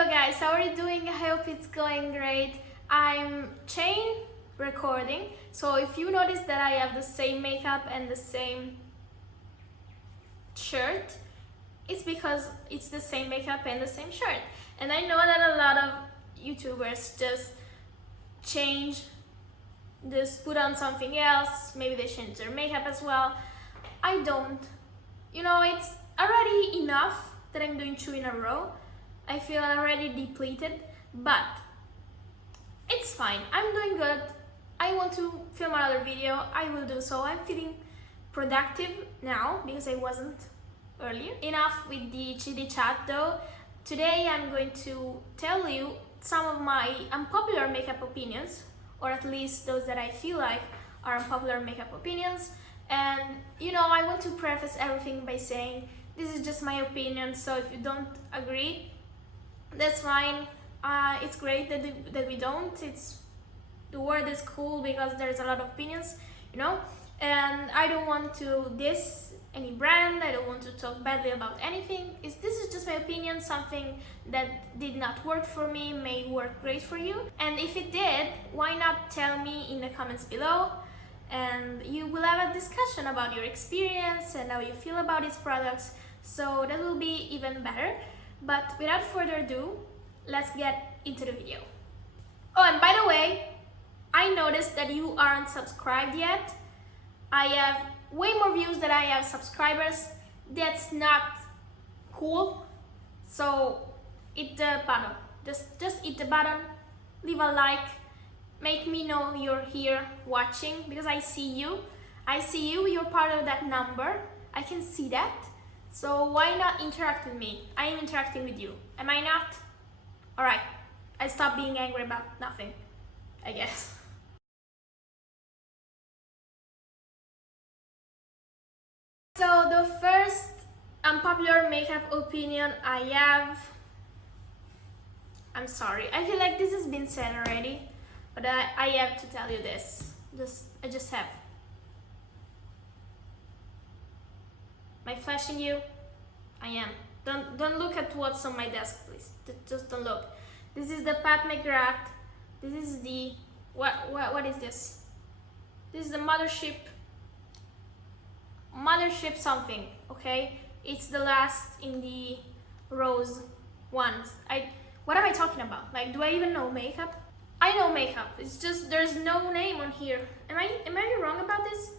Hello guys, how are you doing? I hope it's going great. I'm chain recording, so if you notice that I have the same makeup and the same shirt, it's because it's the same makeup and the same shirt. And I know that a lot of YouTubers just put on something else, maybe they change their makeup as well. I don't. You know, it's already enough that I'm doing 2 in a row. I feel already depleted, but it's fine. I'm doing good. I want to film another video. I will do so. I'm feeling productive now because I wasn't earlier. Enough with the chitty chat though. Today I'm going to tell you some of my unpopular makeup opinions, or at least those that I feel like are unpopular makeup opinions. And you know, I want to preface everything by saying this is just my opinion, so if you don't agree, that's fine. It's great that we don't. The word is cool because there's a lot of opinions, you know. And I don't want to diss any brand. I don't want to talk badly about anything. This is just my opinion. Something that did not work for me may work great for you. And if it did, why not tell me in the comments below? And you will have a discussion about your experience and how you feel about these products. So that will be even better. But without further ado, let's get into the video. Oh, and by the way, I noticed that you aren't subscribed yet. I have way more views than I have subscribers. That's not cool. So hit the button. Just hit the button, leave a like, make me know you're here watching, because I see you. You're part of that number. I can see that. So why not interact with me? I am interacting with you. Am I not? Alright, I stop being angry about nothing, I guess. So the first unpopular makeup opinion I have, I'm sorry, I feel like this has been said already, but I have to tell you this. I just have. Am I flashing you? I am. Don't look at what's on my desk, please. Just don't look. This is the McGrath. This is the what is this? This is the mothership something. Okay, it's the last in the rose ones. What am I talking about? Like, do I even know makeup? I know makeup. It's just there's no name on here. Am I wrong about this?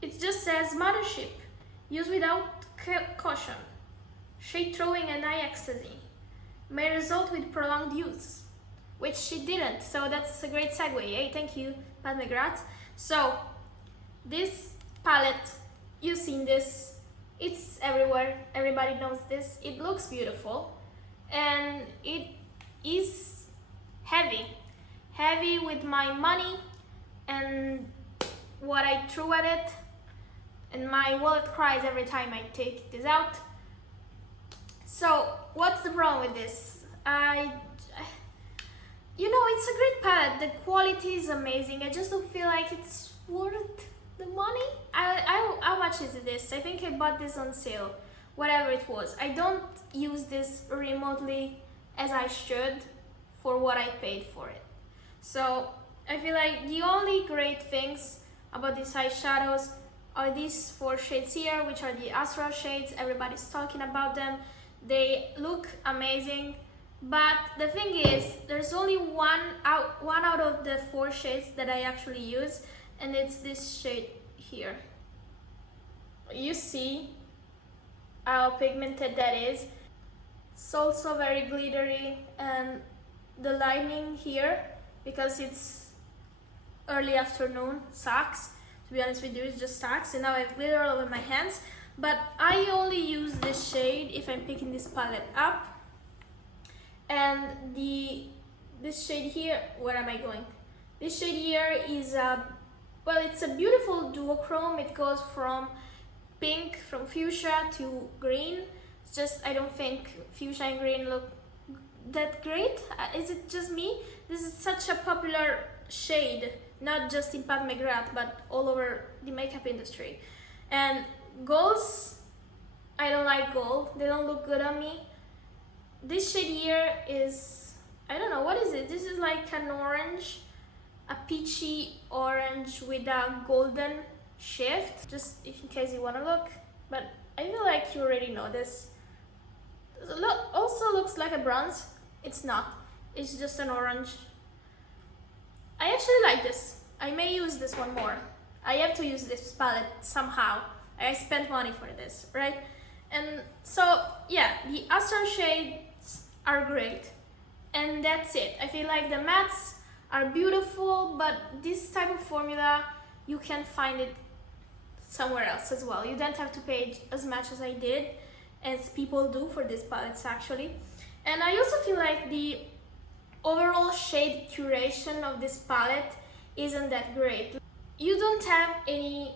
It just says mothership, used without caution, shade throwing and eye ecstasy, may result with prolonged use, which she didn't, so that's a great segue. Hey, thank you, McGrath. So, this palette, you've seen this, it's everywhere, everybody knows this, it looks beautiful, and it is heavy with my money and what I threw at it, and my wallet cries every time I take this out. So what's the problem with this? You know, it's a great palette, the quality is amazing, I just don't feel like it's worth the money. How much is this? I think I bought this on sale, whatever it was. I don't use this remotely as I should for what I paid for it. So I feel like the only great things about these eyeshadows are these 4 shades here, which are the Astral shades. Everybody's talking about them. They look amazing, but the thing is, there's only one out of the 4 shades that I actually use, and it's this shade here. You see how pigmented that is. It's also very glittery, and the lighting here, because it's early afternoon, sucks. To be honest with you, it just sucks, and now I have glitter all over my hands. But I only use this shade if I'm picking this palette up. And this shade here, where am I going? This shade here is well, it's a beautiful duochrome. It goes from pink, from fuchsia to green. It's just, I don't think fuchsia and green look that great. Is it just me? This is such a popular shade, not just in McGrath, but all over the makeup industry. And goes I don't like gold. They don't look good on me. This shade here is, I don't know, what is it? This is like an orange, a peachy orange with a golden shift, just in case you want to look. But I feel like you already know this. Also looks like a bronze. It's not. It's just an orange. I actually like this. I may use this one more. I have to use this palette somehow. I spent money for this, right? And so, yeah, the astral shades are great. And that's it. I feel like the mattes are beautiful, but this type of formula, you can find it somewhere else as well. You don't have to pay as much as I did, as people do for these palettes actually. And I also feel like the overall shade curation of this palette isn't that great. You don't have any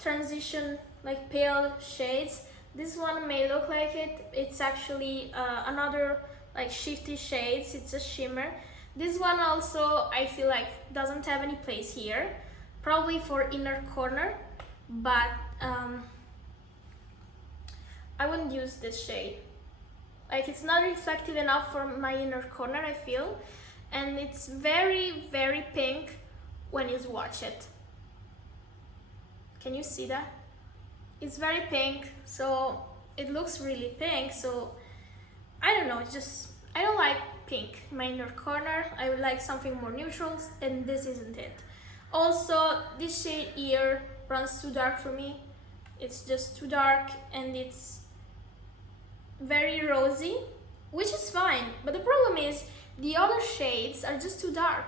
transition like pale shades. This one may look like it. It's actually another like shifty shades. It's a shimmer. This one also I feel like doesn't have any place here, probably for inner corner, but I wouldn't use this shade. Like, it's not reflective enough for my inner corner, I feel, and it's very, very pink when you swatch it. Can you see that? It's very pink, so it looks really pink, so I don't know, it's just, I don't like pink in my inner corner. I would like something more neutral, and this isn't it. Also, this shade here runs too dark for me. It's just too dark, and it's very rosy, which is fine, but the problem is the other shades are just too dark.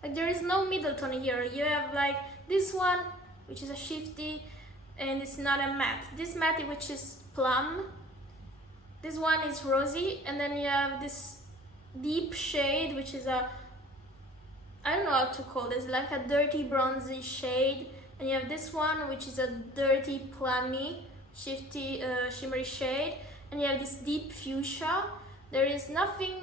Like, there is no middle tone here. You have like this one, which is a shifty, and it's not a matte. This matte, which is plum. This one is rosy, and then you have this deep shade, which is a, I don't know how to call this, like a dirty bronzy shade. And you have this one, which is a dirty plummy, shifty, shimmery shade. And you have this deep fuchsia. There is nothing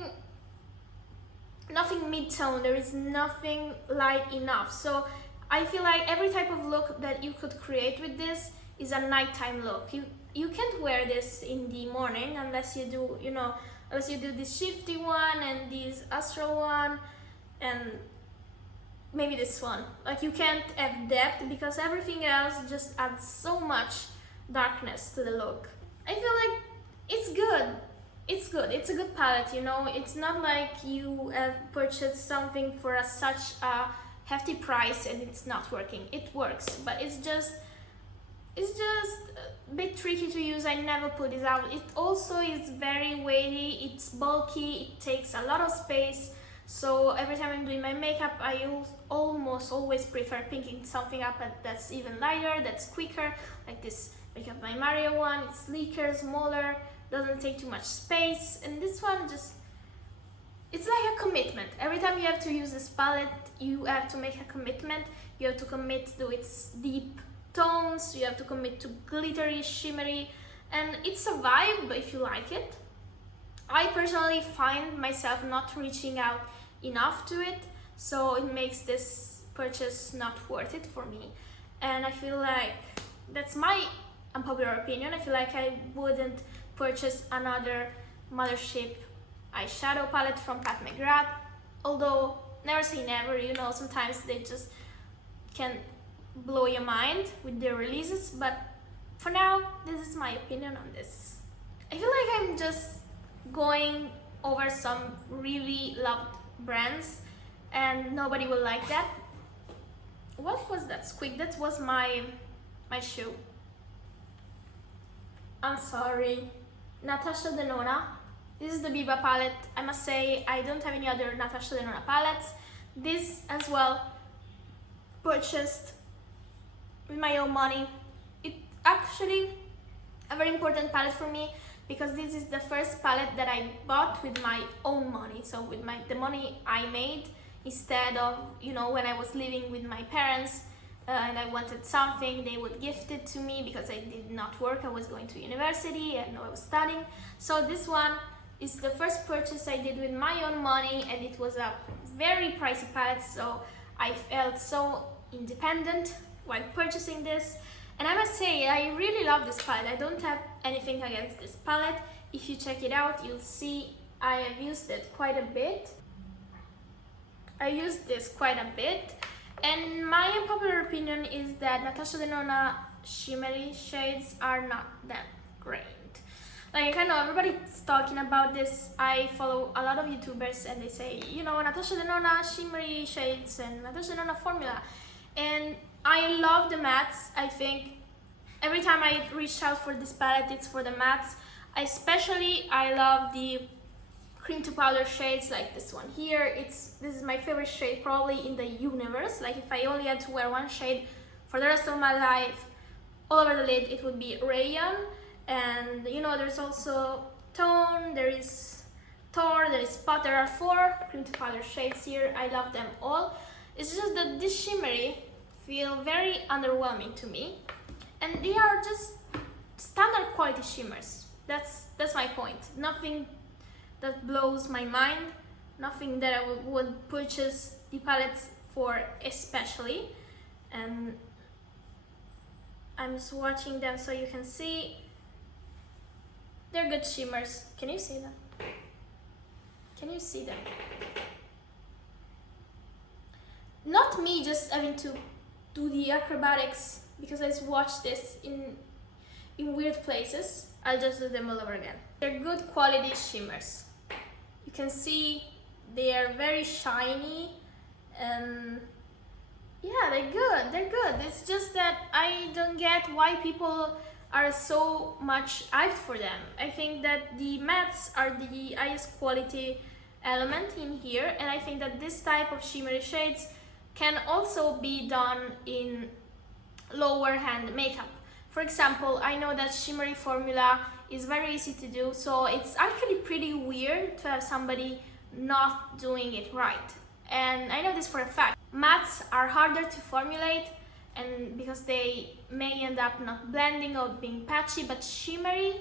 mid-tone. There is nothing light enough. So I feel like every type of look that you could create with this is a nighttime look. You can't wear this in the morning unless you do, you know, unless you do this shifty one and this astral one and maybe this one. Like, you can't have depth because everything else just adds so much darkness to the look. I feel like it's good. It's good. It's a good palette, you know. It's not like you have purchased something for such a hefty price and it's not working. It works, but it's just a bit tricky to use. I never put this out. It also is very weighty. It's bulky. It takes a lot of space. So every time I'm doing my makeup, I almost always prefer picking something up that's even lighter, that's quicker, like this Makeup by Mario one. It's sleeker, smaller, doesn't take too much space, and this one just, it's like a commitment. Every time you have to use this palette, you have to make a commitment. You have to commit to its deep tones, you have to commit to glittery, shimmery, and it's a vibe if you like it. I personally find myself not reaching out enough to it, so it makes this purchase not worth it for me. And I feel like that's my unpopular opinion. I feel like I wouldn't purchase another Mothership eyeshadow palette from McGrath, although never say never, you know, sometimes they just can blow your mind with their releases, but for now, this is my opinion on this. I feel like I'm just going over some really loved brands and nobody will like that. What was that squeak? That was my shoe. I'm sorry. Natasha Denona. This is the Biba palette. I must say I don't have any other Natasha Denona palettes. This as well, purchased with my own money. It's actually a very important palette for me because this is the first palette that I bought with my own money, so with the money I made, instead of, you know, when I was living with my parents and I wanted something, they would gift it to me because I did not work. I was going to university and I was studying. So this one is the first purchase I did with my own money, and it was a very pricey palette, so I felt so independent while purchasing this. And I must say, I really love this palette. I don't have anything against this palette. If you check it out, you'll see I have used it quite a bit. I used this quite a bit. And my unpopular opinion is that Natasha Denona shimmery shades are not that great. Like, I know everybody's talking about this. I follow a lot of YouTubers and they say, you know, Natasha Denona shimmery shades and Natasha Denona formula. And I love the mattes. I think every time I reach out for this palette, it's for the mattes. I love the cream to powder shades like this one here. This is my favorite shade probably in the universe. Like, if I only had to wear one shade for the rest of my life all over the lid, it would be Rayon. And you know, there's also Tone, there is Tor, there is Spot. There are 4 cream to powder shades here. I love them all. It's just that this shimmery feel very underwhelming to me, and they are just standard quality shimmers. That's my point. Nothing that blows my mind, nothing that I would purchase the palettes for especially. And I'm just watching them so you can see they're good shimmers. Can you see them? Can you see them? Not me just having to do the acrobatics because I just watched this in weird places. I'll just do them all over again. They're good quality shimmers. You can see they are very shiny and yeah, they're good. It's just that I don't get why people are so much hyped for them. I think that the mattes are the highest quality element in here, and I think that this type of shimmery shades can also be done in lower hand makeup. For example, I know that shimmery formula is very easy to do, so it's actually pretty weird to have somebody not doing it right. And I know this for a fact. Mattes are harder to formulate, and because they may end up not blending or being patchy, but shimmery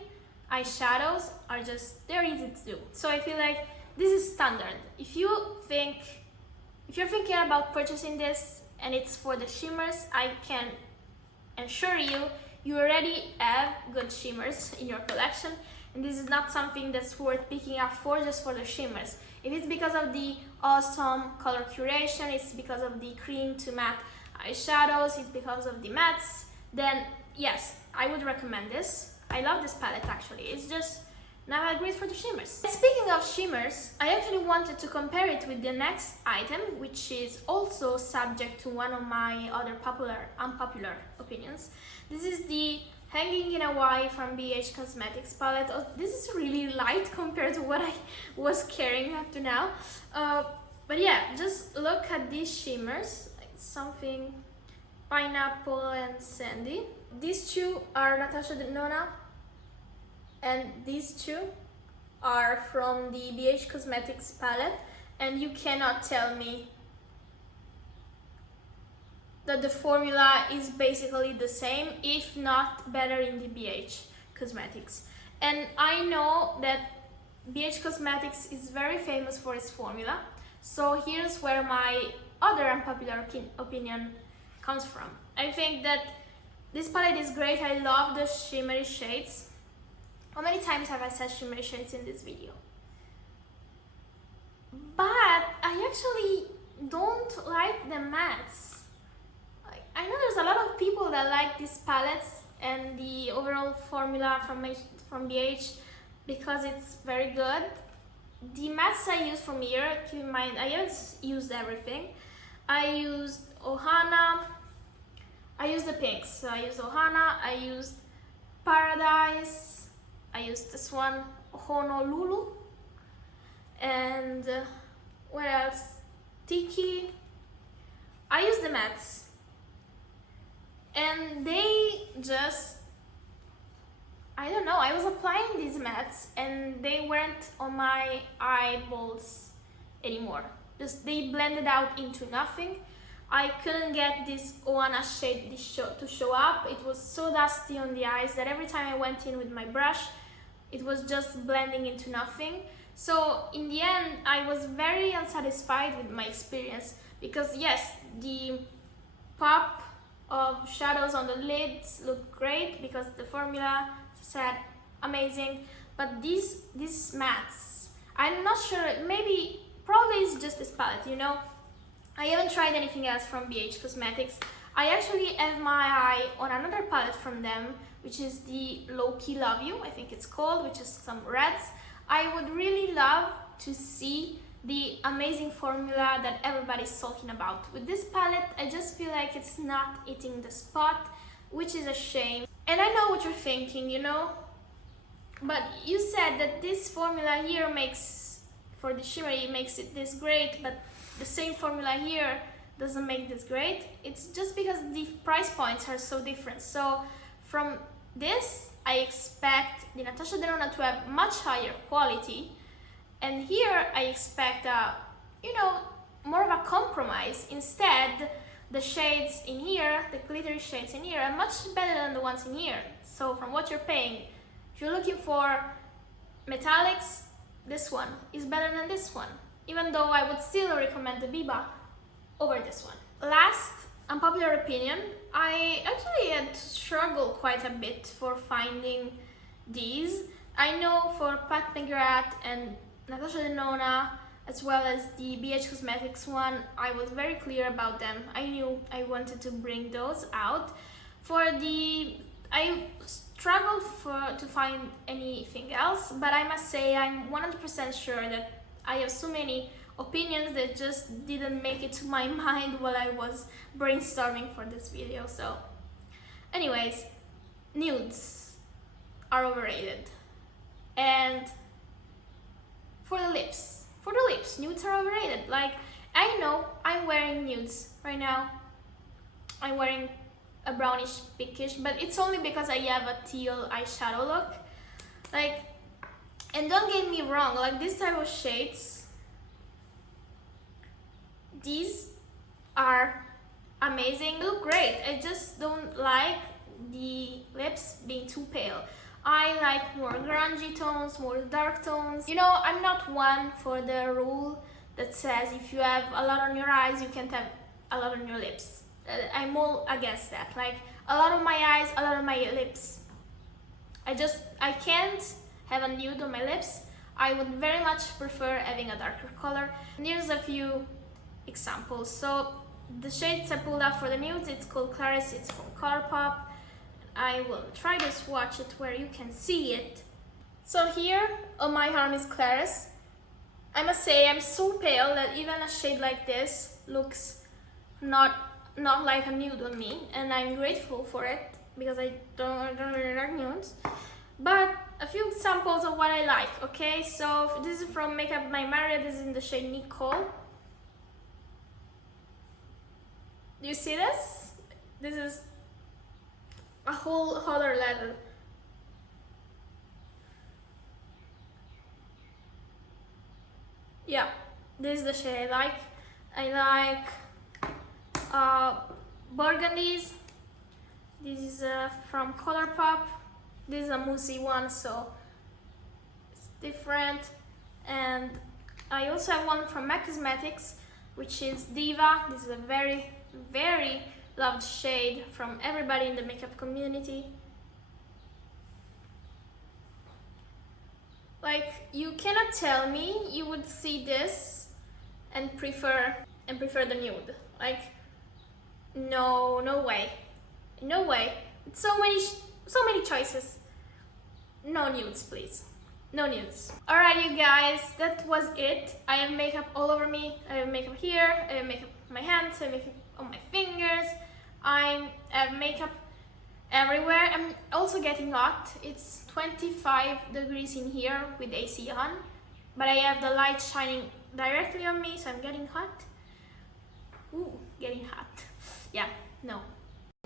eyeshadows are just, they're easy to do. So I feel like this is standard. If you're thinking about purchasing this and it's for the shimmers, I can assure you, you already have good shimmers in your collection, and this is not something that's worth picking up for just for the shimmers. If it's because of the awesome color curation, it's because of the cream to matte eyeshadows, it's because of the mattes, then yes, I would recommend this. I love this palette actually. It's just now I agree for the shimmers. And speaking of shimmers, I actually wanted to compare it with the next item, which is also subject to one of my other unpopular opinions. This is the Hanging in a Y from BH Cosmetics palette. Oh, this is really light compared to what I was carrying up to now. But yeah, just look at these shimmers. Something pineapple and sandy. These two are Natasha Denona, and these two are from the BH Cosmetics palette, and you cannot tell me that the formula is basically the same, if not better, in the BH Cosmetics. And I know that BH Cosmetics is very famous for its formula, so here's where my other unpopular opinion comes from. I think that this palette is great. I love the shimmery shades. How many times have I said shimmery shades in this video? But I actually don't like the mattes. I know there's a lot of people that like these palettes and the overall formula from BH because it's very good. The mattes I use from here, keep in mind, I haven't used everything. I used Ohana, I used the pinks, so I used Ohana, I used Paradise, I used this one, Honolulu, and what else? Tiki. I used the mattes, and they just, I don't know, I was applying these mattes and they weren't on my eyeballs anymore. Just they blended out into nothing. I couldn't get this Ohana shade to show up. It was so dusty on the eyes that every time I went in with my brush, it was just blending into nothing. So in the end, I was very unsatisfied with my experience because yes, the pop of shadows on the lids look great because the formula, as I said, amazing. But these mattes, I'm not sure, probably it's just this palette, you know. I haven't tried anything else from BH Cosmetics. I actually have my eye on another palette from them, which is the Low Key Love You, I think it's called, which is some reds. I would really love to see the amazing formula that everybody's talking about. With this palette, I just feel like it's not hitting the spot, which is a shame. And I know what you're thinking, you know, but you said that this formula here for the shimmery, makes it this great, but the same formula here doesn't make this great. It's just because the price points are so different. So from this, I expect the Natasha Denona to have much higher quality, and here I expect more of a compromise. Instead, the shades in here, the glittery shades in here, are much better than the ones in here. So from what you're paying, if you're looking for metallics, this one is better than this one, even though I would still recommend the Biba over this one. Last unpopular opinion, I actually had to struggle quite a bit for finding these. I know for Pat McGrath and Natasha Denona, as well as the BH Cosmetics one, I was very clear about them. I knew I wanted to bring those out. I struggled to find anything else, but I must say I'm 100% sure that I have so many opinions that just didn't make it to my mind while I was brainstorming for this video. So anyways, nudes are overrated. And for the lips, nudes are overrated. Like, I know I'm wearing nudes right now. I'm wearing a brownish pinkish, but it's only because I have a teal eyeshadow look. Like, and don't get me wrong, like this type of shades, these are amazing, they look great. I just don't like the lips being too pale. I like more grungy tones, more dark tones. You know, I'm not one for the rule that says if you have a lot on your eyes, you can't have a lot on your lips. I'm all against that. Like, a lot on my eyes, a lot on my lips. I can't have a nude on my lips. I would very much prefer having a darker color. And here's a few examples. So the shades I pulled up for the nudes, it's called Claris, it's from Colourpop. I will try to swatch it where you can see it. So here on my arm is Claris. I must say I'm so pale that even a shade like this looks not like a nude on me, and I'm grateful for it because I don't really like nudes. But a few examples of what I like, okay? So this is from Makeup by Maria, this is in the shade Nicole. Do you see this? This is a whole other level. Yeah, this is the shade I like. I like burgundies. This is from Colourpop. This is a moussey one, so it's different. And I also have one from MAC Cosmetics, which is Diva. This is a very, very loved shade from everybody in the makeup community. Like, you cannot tell me you would see this and prefer the nude. Like, no way, no way. So many choices. No nudes, please. No nudes. Alright, you guys, that was it. I have makeup all over me. I have makeup here, I have makeup on my hands, I have makeup on my fingers. I have makeup everywhere. I'm also getting hot. It's 25 degrees in here with AC on, but I have the light shining directly on me, so I'm getting hot. Ooh, getting hot. Yeah, no.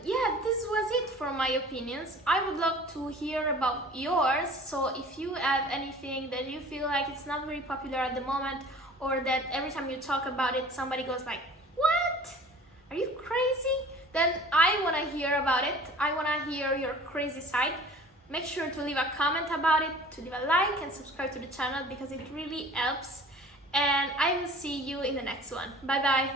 Yeah, this was it for my opinions. I would love to hear about yours, so if you have anything that you feel like it's not very popular at the moment, or that every time you talk about it somebody goes like, what? Are you crazy? Then I want to hear about it. I want to hear your crazy side. Make sure to leave a comment about it, to leave a like and subscribe to the channel because it really helps. And I will see you in the next one. Bye bye.